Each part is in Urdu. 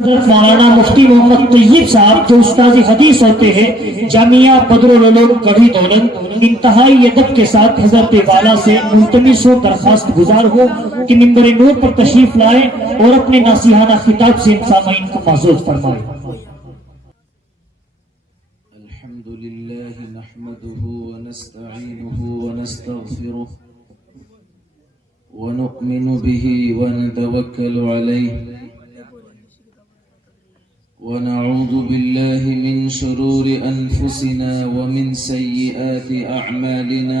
مولانا مفتی محمد طیب صاحب جو استاذ حدیث ہوتے ہیں جامعہ بدر العلوم کڑھی دولن انتہائی ادب کے ساتھ حضرت والا سے ملتمس و درخواست گزار ہو کہ منبر نور پر تشریف لائیں اور اپنے ناصحانہ خطاب سے سامعین کو معزز فرمائیں۔ الحمد لله نحمده ونستعينه ونستغفره ونؤمن به ونتوكل عليه ونعوذ بالله من شرور أنفسنا ومن سيئات أعمالنا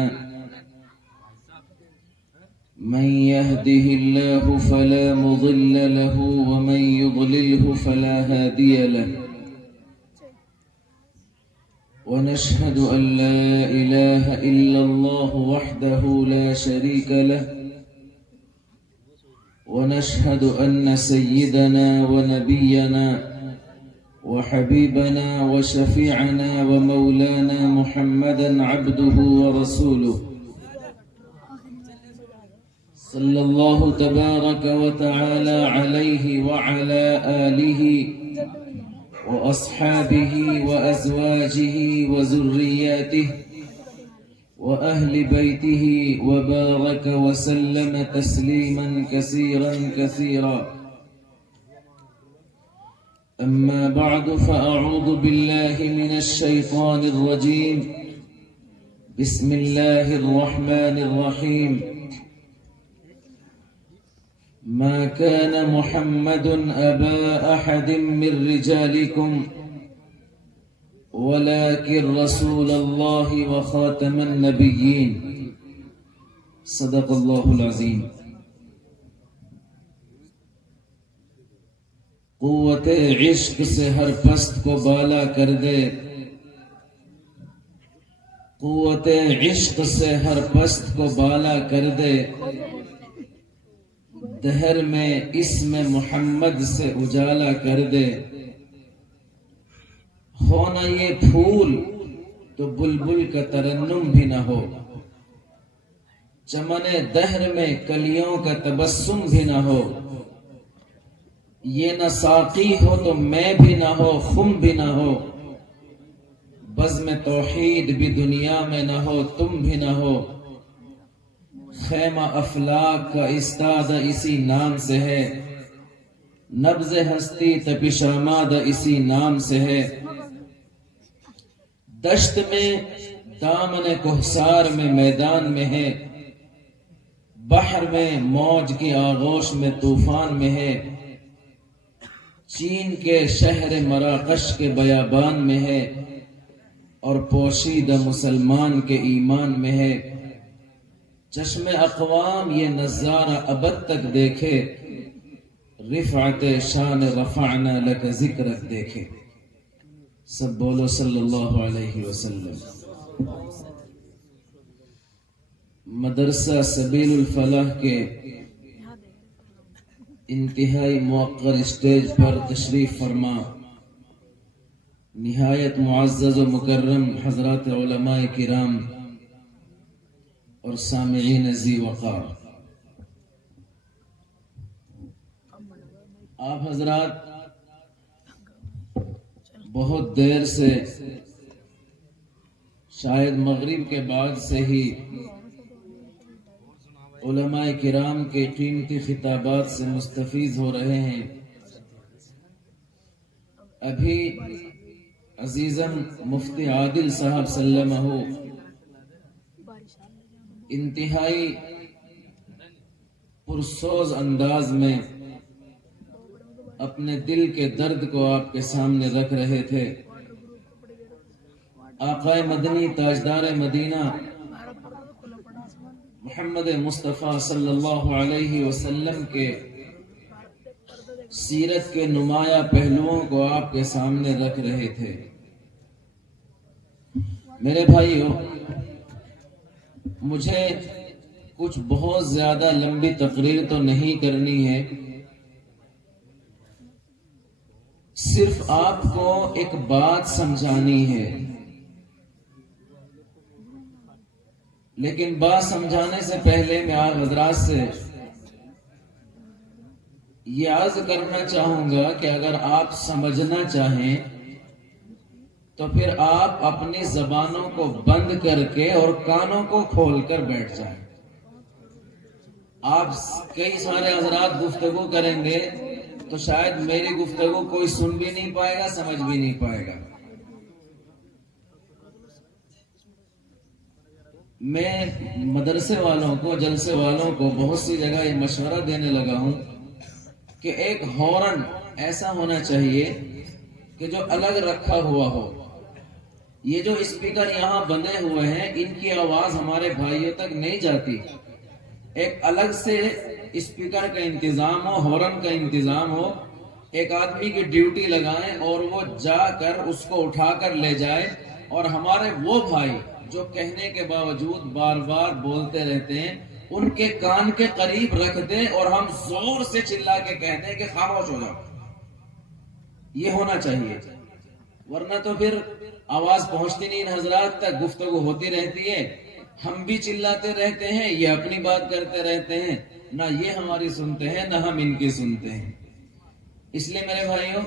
من يهده الله فلا مضل له ومن يضلله فلا هادي له ونشهد أن لا إله إلا الله وحده لا شريك له ونشهد أن سيدنا ونبينا وحبيبنا وشفيعنا ومولانا محمدا عبده ورسوله صلى الله تبارك وتعالى عليه وعلى آله وأصحابه وأزواجه وذرياته وأهل بيته وبارك وسلم تسليما كثيرا كثيرا أما بعد فأعوذ بالله من الشيطان الرجيم بسم الله الرحمن الرحيم ما كان محمد أبا أحد من رجالكم ولكن رسول الله وخاتم النبيين صدق الله العظيم۔ قوت عشق سے ہر پست کو بالا کر دے، قوت عشق سے ہر پست کو بالا کر دے، دہر میں اسم محمد سے اجالا کر دے، ہونا یہ پھول تو بلبل کا ترنم بھی نہ ہو، چمن دہر میں کلیوں کا تبسم بھی نہ ہو، یہ نہ ساقی ہو تو میں بھی نہ ہو، خم بھی نہ ہو، بزم توحید بھی دنیا میں نہ ہو، تم بھی نہ ہو، خیمہ افلاک کا استاد اسی نام سے ہے، نبض ہستی تپش آماد اسی نام سے ہے، دشت میں دامن کوہسار میں میدان میں ہے، بحر میں موج کی آغوش میں طوفان میں ہے، چین کے شہر مراکش کے بیابان میں ہے، اور پوشیدہ مسلمان کے ایمان میں ہے، چشم اقوام یہ نظارہ ابد تک دیکھے، رفعت شان رفعنا لک ذکرک دیکھے۔ سب بولو صلی اللہ علیہ وسلم۔ مدرسہ سبیل الفلاح کے انتہائی موقر اسٹیج پر تشریف فرما نہایت معزز و مکرم حضرات علماء کرام اور سامعین ذی وقار، آپ حضرات بہت دیر سے، شاید مغرب کے بعد سے ہی علماء کرام کے قیمتی خطابات سے مستفیض ہو رہے ہیں۔ ابھی عزیزم مفتی عادل صاحب سلمہ انتہائی پرسوز انداز میں اپنے دل کے درد کو آپ کے سامنے رکھ رہے تھے۔ آقا مدنی تاجدار مدینہ محمد مصطفیٰ صلی اللہ علیہ وسلم کے سیرت کے نمایاں پہلوؤں کو آپ کے سامنے رکھ رہے تھے۔ میرے بھائیو، مجھے کچھ بہت زیادہ لمبی تقریر تو نہیں کرنی ہے، صرف آپ کو ایک بات سمجھانی ہے، لیکن بات سمجھانے سے پہلے میں آپ حضرات سے یہ عرض کرنا چاہوں گا کہ اگر آپ سمجھنا چاہیں تو پھر آپ اپنی زبانوں کو بند کر کے اور کانوں کو کھول کر بیٹھ جائیں. آپ کئی سارے حضرات گفتگو کریں گے تو شاید میری گفتگو کوئی سن بھی نہیں پائے گا، سمجھ بھی نہیں پائے گا. میں مدرسے والوں کو، جلسے والوں کو بہت سی جگہ یہ مشورہ دینے لگا ہوں کہ ایک ہارن ایسا ہونا چاہیے کہ جو الگ رکھا ہوا ہو. یہ جو اسپیکر یہاں بندے ہوئے ہیں ان کی آواز ہمارے بھائیوں تک نہیں جاتی. ایک الگ سے اسپیکر کا انتظام ہو، ہارن کا انتظام ہو. ایک آدمی کی ڈیوٹی لگائیں اور وہ جا کر اس کو اٹھا کر لے جائے، اور ہمارے وہ بھائی جو کہنے کے باوجود بار بار بولتے رہتے ہیں ان کے کان کے قریب رکھ دیں اور ہم زور سے چلا کے کہہ دیں کہ خاموش ہو جاؤ. یہ ہونا چاہیے، ورنہ تو پھر آواز پہنچتی نہیں ان حضرات تک، گفتگو ہوتی رہتی ہے، ہم بھی چلاتے رہتے ہیں، یہ اپنی بات کرتے رہتے ہیں، نہ یہ ہماری سنتے ہیں نہ ہم ان کی سنتے ہیں. اس لیے میرے بھائیوں،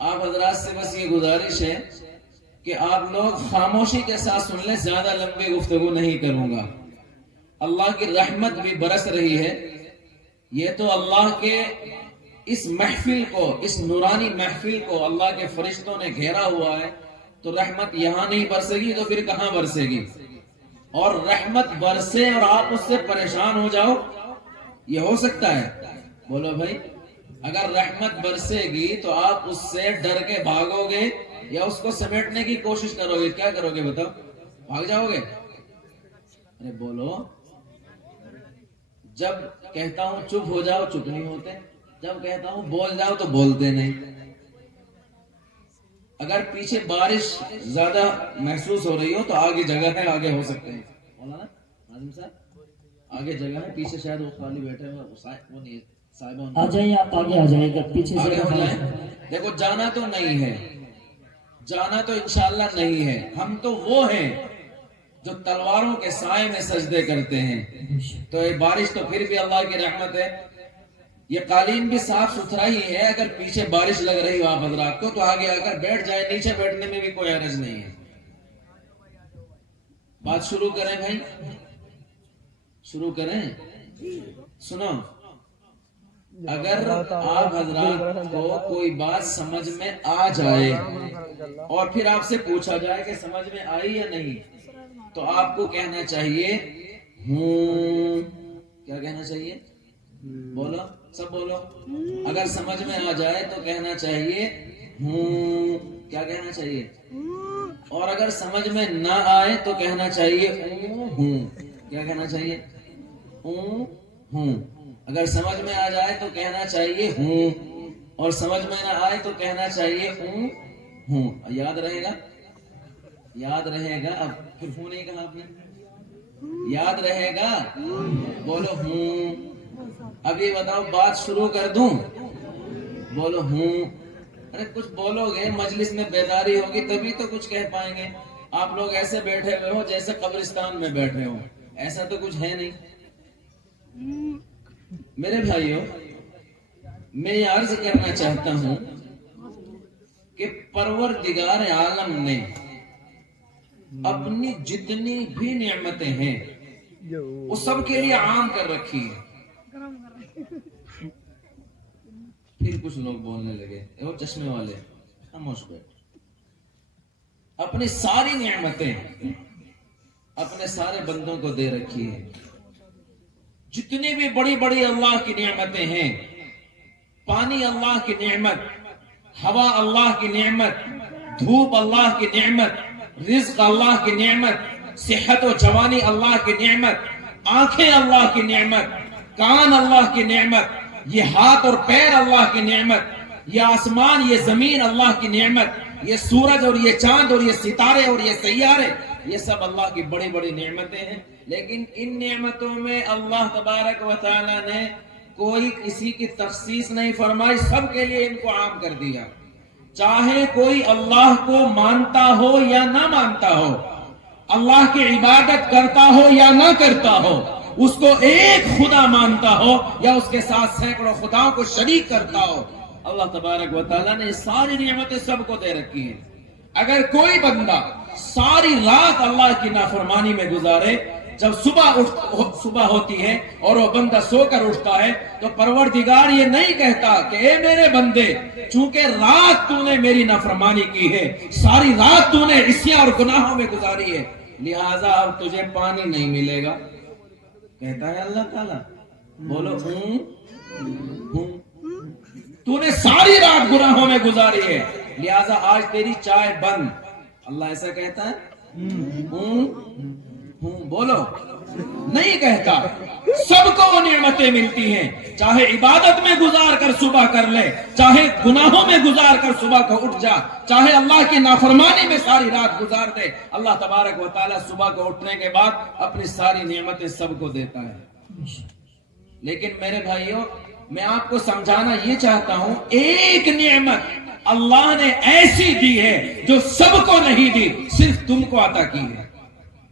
آپ حضرات سے بس یہ گزارش ہے کہ آپ لوگ خاموشی کے ساتھ سن لیں. زیادہ لمبی گفتگو نہیں کروں گا. اللہ کی رحمت بھی برس رہی ہے. یہ تو اللہ کے اس محفل کو، اس نورانی محفل کو اللہ کے فرشتوں نے گھیرا ہوا ہے، تو رحمت یہاں نہیں برسے گی تو پھر کہاں برسے گی؟ اور رحمت برسے اور آپ اس سے پریشان ہو جاؤ، یہ ہو سکتا ہے؟ بولو بھائی، اگر رحمت برسے گی تو آپ اس سے ڈر کے بھاگو گے یا اس کو سمیٹنے کی کوشش کرو گے؟ کیا کرو گے بتاؤ؟ بھاگ جاؤ گے؟ ارے بولو. جب کہتا ہوں چپ ہو جاؤ، چپ نہیں ہوتے. جب کہتا ہوں بول جاؤ تو بولتے نہیں. اگر پیچھے بارش زیادہ محسوس ہو رہی ہو تو آگے جگہ ہے، آگے ہو سکتے ہیں. مولانا ناظم صاحب، آگے جگہ ہے، پیچھے شاید وہ خالی بیٹھے ہوئے، وہ نہیں صاحبہ، آ جائیے آپ آگے آ جائیں گا، پیچھے آگے ہو سے جائیں. دیکھو جانا تو نہیں ہے، جانا تو انشاءاللہ نہیں ہے. ہم تو وہ ہیں جو تلواروں کے سائے میں سجدے کرتے ہیں. تو یہ بارش تو پھر بھی اللہ کی رحمت ہے. یہ قالین بھی صاف ستھرا ہی ہے. اگر پیچھے بارش لگ رہی ہو آپ حضرات کو تو آگے آ کر بیٹھ جائے، نیچے بیٹھنے میں بھی کوئی حرج نہیں ہے. بات شروع کریں بھائی، شروع کریں. سنو، اگر آپ حضرات کو کوئی بات سمجھ میں آ جائے اور پھر آپ سے پوچھا جائے کہ سمجھ میں آئی یا نہیں، تو آپ کو کہنا چاہیے ہوں. کیا کہنا چاہیے؟ بولو، سب بولو. اگر سمجھ میں آ جائے تو کہنا چاہیے ہوں. کیا کہنا چاہیے؟ اور اگر سمجھ میں نہ آئے تو کہنا چاہیے ہوں. کیا کہنا چاہیے؟ ہوں. اگر سمجھ میں آ جائے تو کہنا چاہیے ہوں، اور سمجھ میں نہ آئے تو کہنا چاہیے ہوں. یاد رہے گا؟ یاد رہے گا. اب پھر ہوں نہیں کہا آپ نے، یاد رہے گا؟ بولو ہوں. ابھی بتاؤ، بات شروع کر دوں؟ بولو ہوں. ارے کچھ بولو گے، مجلس میں بیداری ہوگی تبھی تو کچھ کہہ پائیں گے. آپ لوگ ایسے بیٹھے ہوئے ہو جیسے قبرستان میں بیٹھے ہو، ایسا تو کچھ ہے نہیں. میرے بھائیوں، میں یہ عرض کرنا چاہتا ہوں کہ پروردگار عالم نے اپنی جتنی بھی نعمتیں ہیں وہ سب کے لیے عام کر رکھی ہے. پھر کچھ لوگ بولنے لگے، وہ چشمے والے، خاموش بیٹھ. اپنی ساری نعمتیں اپنے سارے بندوں کو دے رکھی ہے. جتنی بھی بڑی بڑی اللہ کی نعمتیں ہیں، پانی اللہ کی نعمت، ہوا اللہ کی نعمت، دھوپ اللہ کی نعمت، رزق اللہ کی نعمت، صحت و جوانی اللہ کی نعمت، آنکھیں اللہ کی نعمت، کان اللہ کی نعمت، یہ ہاتھ اور پیر اللہ کی نعمت، یہ آسمان یہ زمین اللہ کی نعمت، یہ سورج اور یہ چاند اور یہ ستارے اور یہ سیارے، یہ سب اللہ کی بڑی بڑی نعمتیں ہیں. لیکن ان نعمتوں میں اللہ تبارک و تعالی نے کوئی کسی کی تخصیص نہیں فرمائی، سب کے لیے ان کو عام کر دیا. چاہے کوئی اللہ کو مانتا ہو یا نہ مانتا ہو، اللہ کی عبادت کرتا ہو یا نہ کرتا ہو، اس کو ایک خدا مانتا ہو یا اس کے ساتھ سینکڑوں خداؤں کو شریک کرتا ہو، اللہ تبارک و تعالیٰ نے ساری نعمتیں سب کو دے رکھی ہیں۔ اگر کوئی بندہ ساری رات اللہ کی نافرمانی میں گزارے، جب صبح ہوتی ہے اور وہ بندہ سو کر اٹھتا ہے تو پروردگار یہ نہیں کہتا کہ اے میرے بندے، چونکہ رات تو نے میری نافرمانی کی ہے، ساری رات تو نے عصیاں اور گناہوں میں گزاری ہے، لہٰذا اب تجھے پانی نہیں ملے گا، کہتا ہے اللہ تعالیٰ؟ بولو تو نے ساری رات گناہوں میں گزاری ہے، لہٰذا آج تیری چائے بند، اللہ ایسا کہتا ہے؟ بولو، نہیں کہتا۔ سب کو وہ نعمتیں ملتی ہیں، چاہے عبادت میں گزار کر صبح کر لے، چاہے گناہوں میں گزار کر صبح کو اٹھ جا، چاہے اللہ کی نافرمانی میں ساری رات گزار دے، اللہ تبارک و تعالیٰ صبح کو اٹھنے کے بعد اپنی ساری نعمتیں سب کو دیتا ہے۔ لیکن میرے بھائیوں، میں آپ کو سمجھانا یہ چاہتا ہوں، ایک نعمت اللہ نے ایسی دی ہے جو سب کو نہیں دی، صرف تم کو عطا کی ہے،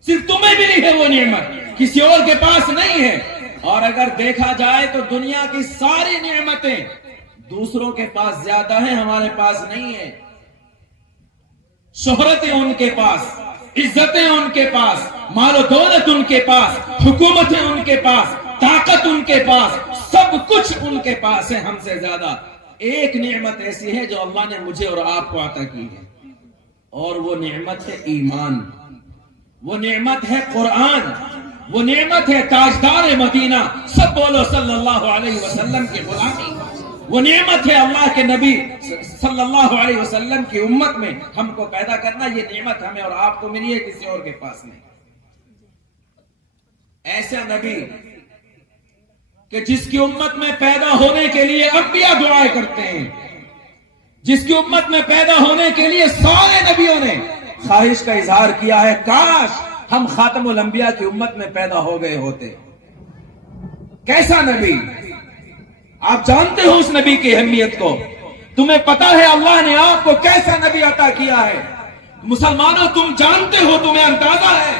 صرف تمہیں ملی ہے وہ نعمت، کسی اور کے پاس نہیں ہے۔ اور اگر دیکھا جائے تو دنیا کی ساری نعمتیں دوسروں کے پاس زیادہ ہیں، ہمارے پاس نہیں ہے۔ شہرتیں ان کے پاس، عزتیں ان کے پاس، مال و دولت ان کے پاس، حکومتیں ان کے پاس، طاقت ان کے پاس، سب کچھ ان کے پاس ہے ہم سے زیادہ۔ ایک نعمت ایسی ہے جو اللہ نے مجھے اور آپ کو عطا کی ہے، اور وہ نعمت ہے ایمان، وہ نعمت ہے قرآن، وہ نعمت ہے تاجدار مدینہ، سب بولو صلی اللہ علیہ وسلم کی غلامی، وہ نعمت ہے اللہ کے نبی صلی اللہ علیہ وسلم کی امت میں ہم کو پیدا کرنا۔ یہ نعمت ہمیں اور آپ کو ملی ہے، کسی اور کے پاس نہیں۔ ایسا نبی کہ جس کی امت میں پیدا ہونے کے لیے انبیاء دعائیں کرتے ہیں، جس کی امت میں پیدا ہونے کے لیے سارے نبیوں نے خواہش کا اظہار کیا ہے، کاش ہم خاتم الانبیاء کی امت میں پیدا ہو گئے ہوتے۔ کیسا نبی! آپ جانتے ہو اس نبی کی اہمیت کو، تمہیں پتا ہے اللہ نے آپ کو کیسا نبی عطا کیا ہے، مسلمانوں تم جانتے ہو، تمہیں اندازہ ہے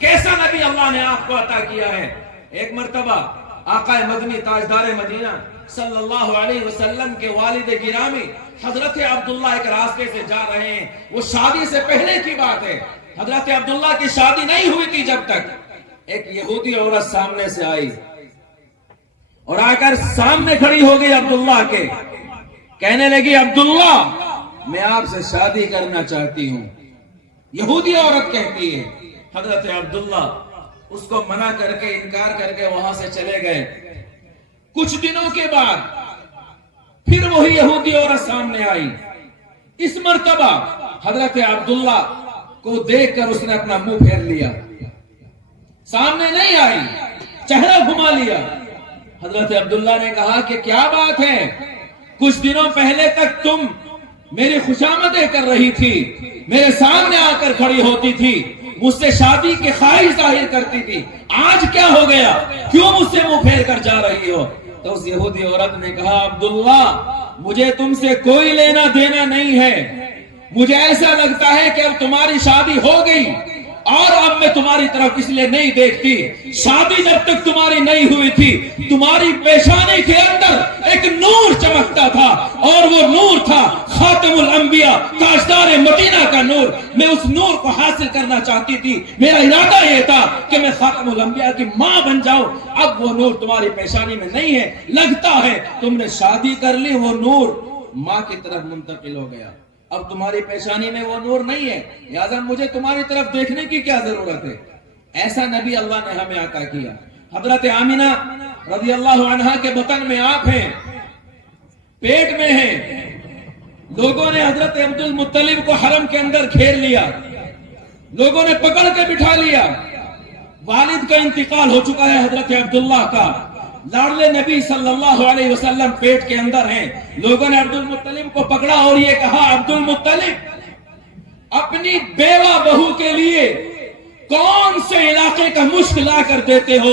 کیسا نبی اللہ نے آپ کو عطا کیا ہے۔ ایک مرتبہ آقا مدنی تاجدار مدینہ صلی اللہ علیہ وسلم کے والد گرامی حضرت عبداللہ ایک راستے سے جا رہے ہیں، وہ شادی سے پہلے کی بات ہے، حضرت عبداللہ کی شادی نہیں ہوئی تھی جب تک، ایک یہودی عورت سامنے سے آئی اور آ کر سامنے کھڑی ہو گئی عبداللہ کے، کہنے لگی عبداللہ میں آپ سے شادی کرنا چاہتی ہوں۔ یہودی عورت کہتی ہے، حضرت عبداللہ اس کو منع کر کے انکار کر کے وہاں سے چلے گئے۔ کچھ دنوں کے بعد پھر وہی یہودی عورت سامنے آئی، اس مرتبہ حضرت عبداللہ کو دیکھ کر اس نے اپنا منہ پھیر لیا، سامنے نہیں آئی، چہرہ گھما لیا۔ حضرت عبداللہ نے کہا کہ کیا بات ہے، کچھ دنوں پہلے تک تم میری خوشامدیں کر رہی تھی، میرے سامنے آ کر کھڑی ہوتی تھی، مجھ سے شادی کی خواہش ظاہر کرتی تھی، آج کیا ہو گیا، کیوں مجھ سے منہ پھیر کر جا رہی ہو؟ تو اس یہودی عورت نے کہا عبداللہ مجھے تم سے کوئی لینا دینا نہیں ہے، مجھے ایسا لگتا ہے کہ اب تمہاری شادی ہو گئی اور اب میں تمہاری طرف اس لیے نہیں دیکھتی، شادی جب تک تمہاری نہیں ہوئی تھی تمہاری پیشانی کے اندر ایک نور چمکتا تھا اور وہ نور تھا خاتم الانبیاء تاجدار مدینہ کا نور، میں اس نور کو حاصل کرنا چاہتی تھی، میرا ارادہ یہ تھا کہ میں خاتم الانبیاء کی ماں بن جاؤں، اب وہ نور تمہاری پیشانی میں نہیں ہے، لگتا ہے تم نے شادی کر لی، وہ نور ماں کی طرف منتقل ہو گیا، اب تمہاری پیشانی میں وہ نور نہیں ہے، لہذا مجھے تمہاری طرف دیکھنے کی کیا ضرورت ہے۔ ایسا نبی اللہ نے ہمیں عطا کیا۔ حضرت آمینہ رضی اللہ عنہا کے بطن میں آپ ہیں، پیٹ میں ہیں، لوگوں نے حضرت عبد المطلب کو حرم کے اندر گھیر لیا، لوگوں نے پکڑ کے بٹھا لیا، والد کا انتقال ہو چکا ہے حضرت عبداللہ کا، لاڈلے نبی صلی اللہ علیہ وسلم پیٹ کے اندر ہیں، لوگوں نے عبد المطلب کو پکڑا اور یہ کہا عبد المطلب اپنی بیوہ بہو کے لیے کون سے علاقے کا مشک لا کر دیتے ہو،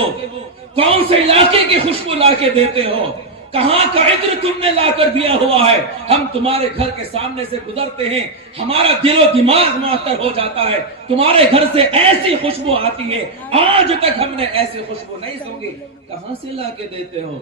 کون سے علاقے کی خوشبو لا کے دیتے ہو، کہاں کا عطر تم نے لا کر دیا ہوا ہے؟ ہم تمہارے گھر کے سامنے سے گزرتے ہیں، ہمارا دل و دماغ معطر ہو جاتا ہے، تمہارے گھر سے ایسی خوشبو آتی ہے، آج تک ہم نے ایسی خوشبو نہیں سونگی، کہاں سے لا کے دیتے ہو؟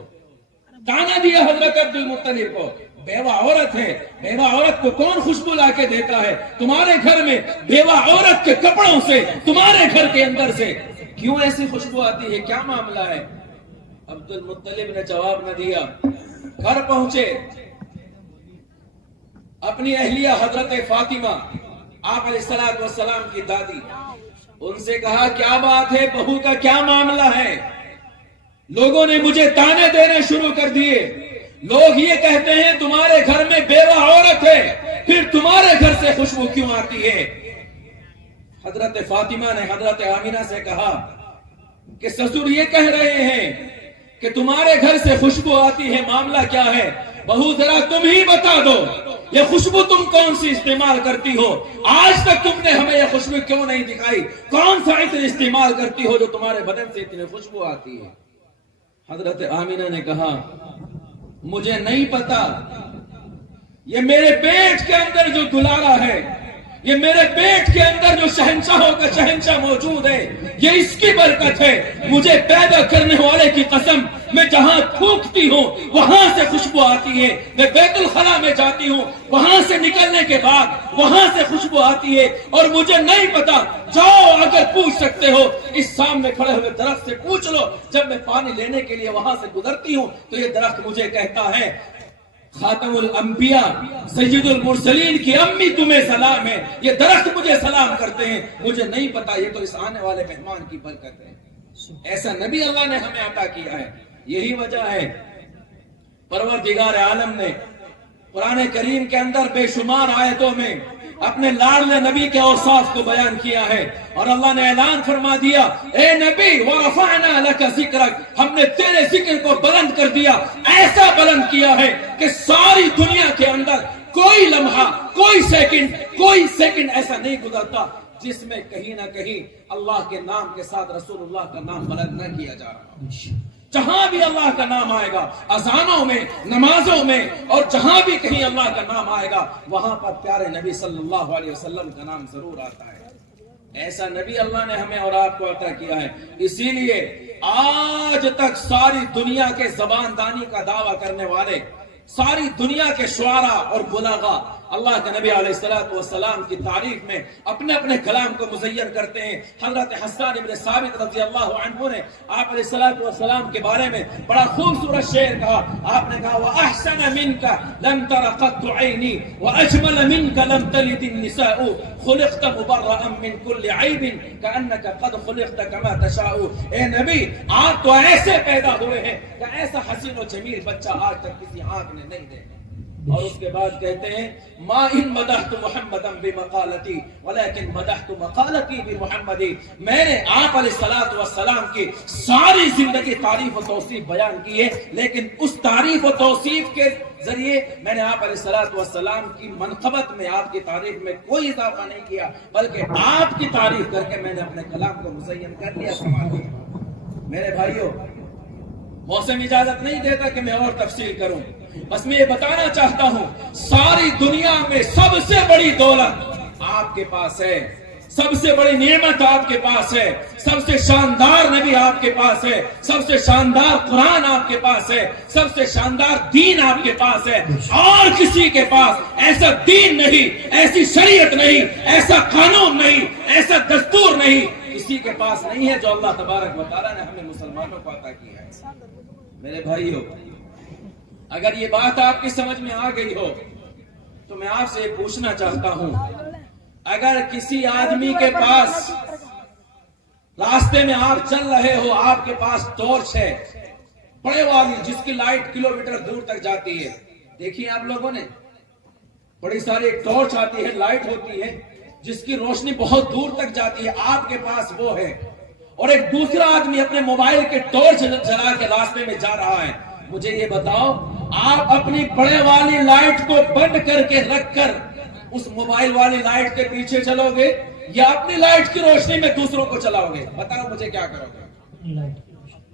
تانا دیا حضرت عبد المطلب کو، بیوہ عورت ہے، بیوہ عورت کو کون خوشبو لا کے دیتا ہے؟ تمہارے گھر میں بیوہ عورت کے کپڑوں سے، تمہارے گھر کے اندر سے کیوں ایسی خوشبو آتی ہے؟ کیا معاملہ ہے؟ عبد المطلب نے جواب نہ دیا، گھر پہنچے، اپنی اہلیہ حضرت فاطمہ آپ علیہ السلام کی دادی، ان سے کہا کیا بات ہے، بہو کا کیا معاملہ ہے؟ لوگوں نے مجھے تانے دینے شروع کر دیے، لوگ یہ کہتے ہیں تمہارے گھر میں بیوہ عورت ہے، پھر تمہارے گھر سے خوشبو کیوں آتی ہے؟ حضرت فاطمہ نے حضرت آمینہ سے کہا کہ سسر یہ کہہ رہے ہیں کہ تمہارے گھر سے خوشبو آتی ہے، معاملہ کیا ہے؟ بہو ذرا تم ہی بتا دو، یہ خوشبو تم کون سی استعمال کرتی ہو؟ آج تک تم نے ہمیں یہ خوشبو کیوں نہیں دکھائی؟ کون سا عطر استعمال کرتی ہو جو تمہارے بدن سے اتنی خوشبو آتی ہے؟ حضرت آمینہ نے کہا مجھے نہیں پتا، یہ میرے پیٹ کے اندر جو دلارا ہے، یہ میرے پیٹ کے اندر جو شہنشاہوں کا شہنشاہ موجود ہے، یہ اس کی برکت ہے، مجھے پیدا کرنے والے کی قسم، میں جہاں تھوکتی ہوں وہاں سے خوشبو آتی ہے، میں بیت الخلا میں جاتی ہوں وہاں سے نکلنے کے بعد وہاں سے خوشبو آتی ہے، اور مجھے نہیں پتا، جاؤ اگر پوچھ سکتے ہو اس سامنے کھڑے ہوئے درخت سے پوچھ لو، جب میں پانی لینے کے لیے وہاں سے گزرتی ہوں تو یہ درخت مجھے کہتا ہے خاتم الانبیاء سید المرسلین کی امی تمہیں سلام ہے، یہ درخت مجھے سلام کرتے ہیں، مجھے نہیں پتا، یہ تو اس آنے والے مہمان کی برکت ہے، ایسا نبی اللہ نے ہمیں عطا کیا ہے۔ یہی وجہ ہے پروردگار عالم نے قرآن کریم کے اندر بے شمار آیتوں میں اپنے لاڈلے نبی کے اوصاف کو بیان کیا ہے، اور اللہ نے اعلان فرما دیا اے نبی وَرَفَعْنَا لَكَ ذِكْرَكَ، ہم نے تیرے ذکر کو بلند کر دیا، ایسا بلند کیا ہے کہ ساری دنیا کے اندر کوئی لمحہ، کوئی سیکنڈ ایسا نہیں گزرتا جس میں کہیں نہ کہیں اللہ کے نام کے ساتھ رسول اللہ کا نام بلند نہ کیا جا رہا۔ جہاں بھی اللہ کا نام آئے گا، اذانوں میں، نمازوں میں، اور جہاں بھی کہیں اللہ کا نام آئے گا وہاں پر پیارے نبی صلی اللہ علیہ وسلم کا نام ضرور آتا ہے۔ ایسا نبی اللہ نے ہمیں اور آپ کو عطا کیا ہے، اسی لیے آج تک ساری دنیا کے زبان دانی کا دعویٰ کرنے والے، ساری دنیا کے شعراء اور بلاغا اللہ کے نبی علیہ السلام کی تعریف میں اپنے اپنے کلام کو مزین کرتے ہیں۔ حضرت حسان ابن ثابت رضی اللہ عنہ نے آپ علیہ السلام کے بارے میں بڑا خوبصورت شعر کہا، آپ نے کہا وَأَحْسَنَ مِنْكَ لَمْ تَرَ قَطُّ عَيْنِي وَأَجْمَلَ مِنْكَ لَمْ تَلِدِ النِّسَاءُ خُلِقْتَ مُبَرَّأً مِنْ كُلِّ عَيْبٍ كَأَنَّكَ قَدْ خُلِقْتَ كَمَا تَشَاءُ، اے نبی آپ تو ایسے پیدا ہوئے ہیں کہ ایسا حسین و جمیل بچہ آج تک کسی آنکھ نے نہیں دیکھا۔ اور اس کے بعد کہتے ہیں ما ان مدحت محمدا بمقالتی ولكن مدحت مقالتی بمحمد، میں نے آپ علیہ السلام کی ساری زندگی تعریف و توصیف بیان کی ہے، لیکن اس تعریف و توصیف کے ذریعے میں نے آپ علیہ السلام کی منقبت میں، آپ کی تعریف میں کوئی اضافہ نہیں کیا، بلکہ آپ کی تعریف کر کے میں نے اپنے کلام کو مزین کر لیا، سمجھ لیا۔ میرے بھائیوں، موسم اجازت نہیں دیتا کہ میں اور تفصیل کروں، بس میں یہ بتانا چاہتا ہوں ساری دنیا میں سب سے بڑی دولت آپ کے پاس ہے، سب سے بڑی نعمت آپ کے پاس ہے، سب سے شاندار نبی آپ کے پاس ہے، سب سے شاندار قرآن آپ کے پاس ہے، سب سے شاندار دین آپ کے پاس ہے، اور کسی کے پاس ایسا دین نہیں، ایسی شریعت نہیں، ایسا قانون نہیں، ایسا دستور نہیں، کسی کے پاس نہیں ہے جو اللہ تبارک و تعالیٰ نے ہمیں مسلمانوں کو عطا کیا ہے۔ میرے بھائیوں، اگر یہ بات آپ کی سمجھ میں آ گئی ہو تو میں آپ سے پوچھنا چاہتا ہوں، اگر کسی آدمی کے پاس راستے میں آپ چل رہے ہو، آپ کے پاس ٹارچ ہے بڑے والی جس کی لائٹ کلومیٹر دور تک جاتی ہے، دیکھیے آپ لوگوں نے بڑی ساری ایک ٹارچ آتی ہے، لائٹ ہوتی ہے جس کی روشنی بہت دور تک جاتی ہے، آپ کے پاس وہ ہے، اور ایک دوسرا آدمی اپنے موبائل کے ٹارچ جلا کے راستے میں جا رہا ہے، مجھے یہ بتاؤ آپ اپنی بڑے والی لائٹ کو بند کر کے رکھ کر اس موبائل والی لائٹ کے پیچھے چلو گے یا اپنی لائٹ کی روشنی میں دوسروں کو چلاؤ گے؟ بتاؤ مجھے کیا کرو گے؟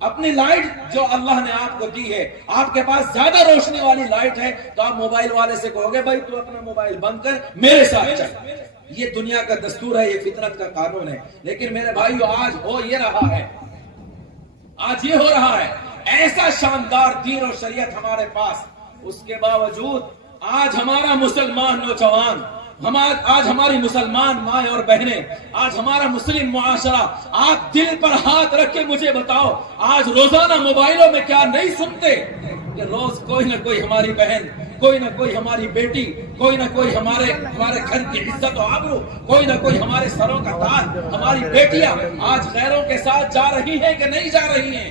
اپنی لائٹ جو اللہ نے آپ کو دی ہے، آپ کے پاس زیادہ روشنی والی لائٹ ہے تو آپ موبائل والے سے کہو گے بھائی تو اپنا موبائل بند کر میرے ساتھ چل. یہ دنیا کا دستور ہے، یہ فطرت کا قانون ہے. لیکن میرے بھائیو آج ہو یہ رہا ہے، آج یہ ہو رہا ہے، ایسا شاندار دین اور شریعت ہمارے پاس، اس کے باوجود آج ہمارا مسلمان نوجوان، آج ہماری مسلمان مائیں اور بہنیں، آج ہمارا مسلم معاشرہ، آپ دل پر ہاتھ رکھ کے مجھے بتاؤ آج روزانہ موبائلوں میں کیا نہیں سنتے کہ روز کوئی نہ کوئی ہماری بہن، کوئی نہ کوئی ہماری بیٹی، کوئی نہ کوئی ہمارے گھر کی عزت و آبرو، کوئی نہ کوئی ہمارے سروں کا تاج، ہماری بیٹیاں آج غیروں کے ساتھ جا رہی ہیں کہ نہیں جا رہی ہیں،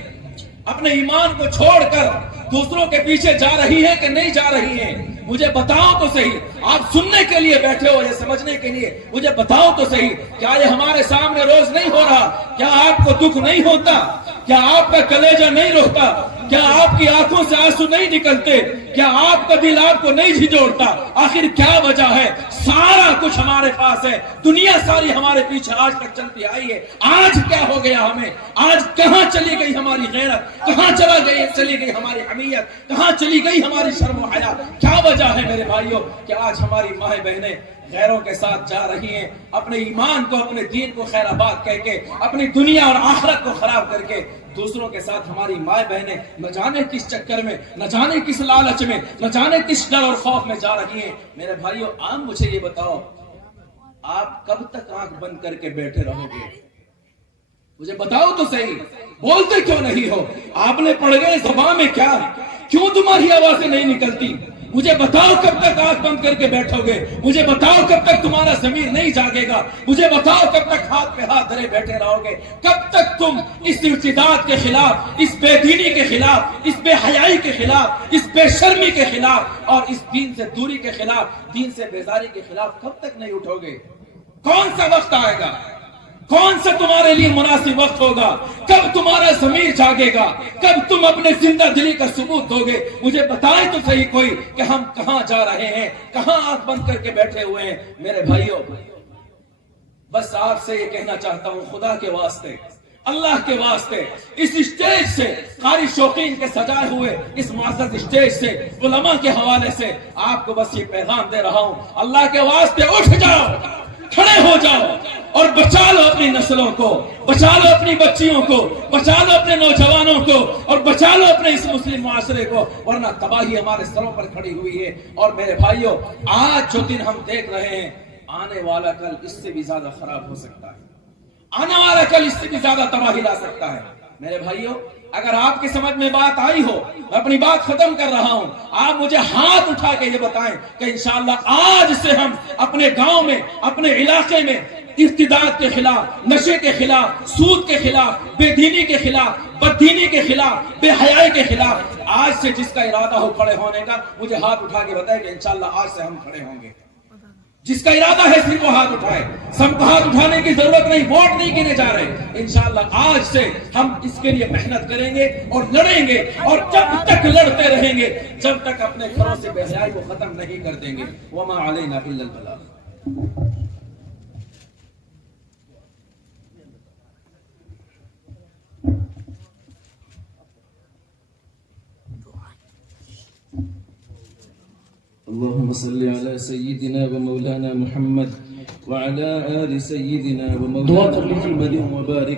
اپنے ایمان کو چھوڑ کر دوسروں کے پیچھے جا رہی ہیں کہ نہیں جا رہی ہیں. مجھے بتاؤ تو صحیح، آپ سننے کے لیے بیٹھے ہو یا سمجھنے کے لیے، مجھے بتاؤ تو صحیح، کیا یہ ہمارے سامنے روز نہیں ہو رہا؟ کیا آپ کو دکھ نہیں ہوتا؟ کیا آپ کا کلیجہ نہیں روتا؟ کیا آپ کی آنکھوں سے آنسو نہیں نکلتے؟ کیا آپ کا دل آپ کو نہیں جھنجھوڑتا؟ آخر کیا وجہ ہے؟ سارا کچھ ہمارے پاس ہے، دنیا ساری ہمارے پیچھے آج تک چلتی آئی ہے. آج کیا ہو گیا ہمیں؟ آج کہاں چلی گئی ہماری غیرت؟ کہاں چلی گئی ہماری حمیت؟ کہاں چلی گئی ہماری شرم و حیا؟ کیا وجہ ہے میرے بھائیوں کہ آج ہماری مائیں بہنیں غیروں کے ساتھ جا رہی ہیں، اپنے ایمان کو، اپنے دین کو خیر آباد کہہ کے، اپنی دنیا اور آخرت کو خراب کر کے دوسروں کے ساتھ ہماری مائیں بہنیں نہ جانے کس چکر میں، نہ جانے کس لالچ میں، نہ جانے کس ڈر اور خوف میں جا رہی ہیں. میرے بھائیوں آپ مجھے یہ بتاؤ، آپ کب تک آنکھ بند کر کے بیٹھے رہو گے؟ مجھے بتاؤ تو صحیح، بولتے کیوں نہیں ہو؟ آپ نے پڑھ گئے زبان میں کیا؟ کیوں تمہاری آوازیں نہیں نکلتی؟ مجھے بتاؤ کب تک آنکھ بند کر کے بیٹھو گے؟ مجھے بتاؤ کب تک تمہارا ضمیر نہیں جاگے گا؟ مجھے بتاؤ کب تک ہاتھ پہ ہاتھ دھرے بیٹھے رہو گے؟ کب تک تم اس ارتداد کے خلاف، اس بے دینی کے خلاف، اس بے حیائی کے خلاف، اس بے شرمی کے خلاف اور اس دین سے دوری کے خلاف، دین سے بیزاری کے خلاف کب تک نہیں اٹھو گے؟ کون سا وقت آئے گا؟ کون سا تمہارے لیے مناسب وقت ہوگا؟ کب تمہارا ضمیر جاگے گا؟ کب تم اپنے زندہ دلی کا ثبوت دو گے؟ مجھے بتائیں تو صحیح کوئی کہ ہم کہاں جا رہے ہیں، کہاں آنکھ بند کر کے بیٹھے ہوئے ہیں؟ میرے بھائیوں بس آپ سے یہ کہنا چاہتا ہوں، خدا کے واسطے، اللہ کے واسطے، اس اسٹیج سے، قاری شوقین کے سجائے ہوئے اس معزز اسٹیج سے، علماء کے حوالے سے آپ کو بس یہ پیغام دے رہا ہوں، اللہ کے واسطے اٹھ جاؤ، کھڑے ہو جاؤ اور بچا لو اپنی نسلوں کو، بچا لو اپنی بچیوں کو، بچا لو اپنے نوجوانوں کو اور بچا لو اپنے اس مسلم معاشرے کو، ورنہ تباہی ہمارے سروں پر کھڑی ہوئی ہے. اور میرے بھائیوں آج جو دن ہم دیکھ رہے ہیں، آنے والا کل اس سے بھی زیادہ خراب ہو سکتا ہے، آنے والا کل اس سے بھی زیادہ تباہی لا سکتا ہے. میرے بھائیوں اگر آپ کی سمجھ میں بات آئی ہو، میں اپنی بات ختم کر رہا ہوں، آپ مجھے ہاتھ اٹھا کے یہ بتائیں کہ انشاءاللہ آج سے ہم اپنے گاؤں میں، اپنے علاقے میں ارتداد کے خلاف، نشے کے خلاف، سود کے خلاف، بے دینی کے خلاف، بددینی کے خلاف، بے حیائی کے خلاف، آج سے جس کا ارادہ ہو کھڑے ہونے کا مجھے ہاتھ اٹھا کے بتائے کہ انشاءاللہ آج سے ہم کھڑے ہوں گے. جس کا ارادہ ہے صرف وہ ہاتھ اٹھائے، سب کو ہاتھ اٹھانے کی ضرورت نہیں، ووٹ نہیں گنے جا رہے. انشاءاللہ آج سے ہم اس کے لیے محنت کریں گے اور لڑیں گے، اور جب تک لڑتے رہیں گے جب تک اپنے گھروں سے بے حیائی کو ختم نہیں کر دیں گے. وما علینا الا البلاغ. اللهم صل على سيدنا ومولانا محمد وعلى آل سيدنا ومولانا محمد وبارك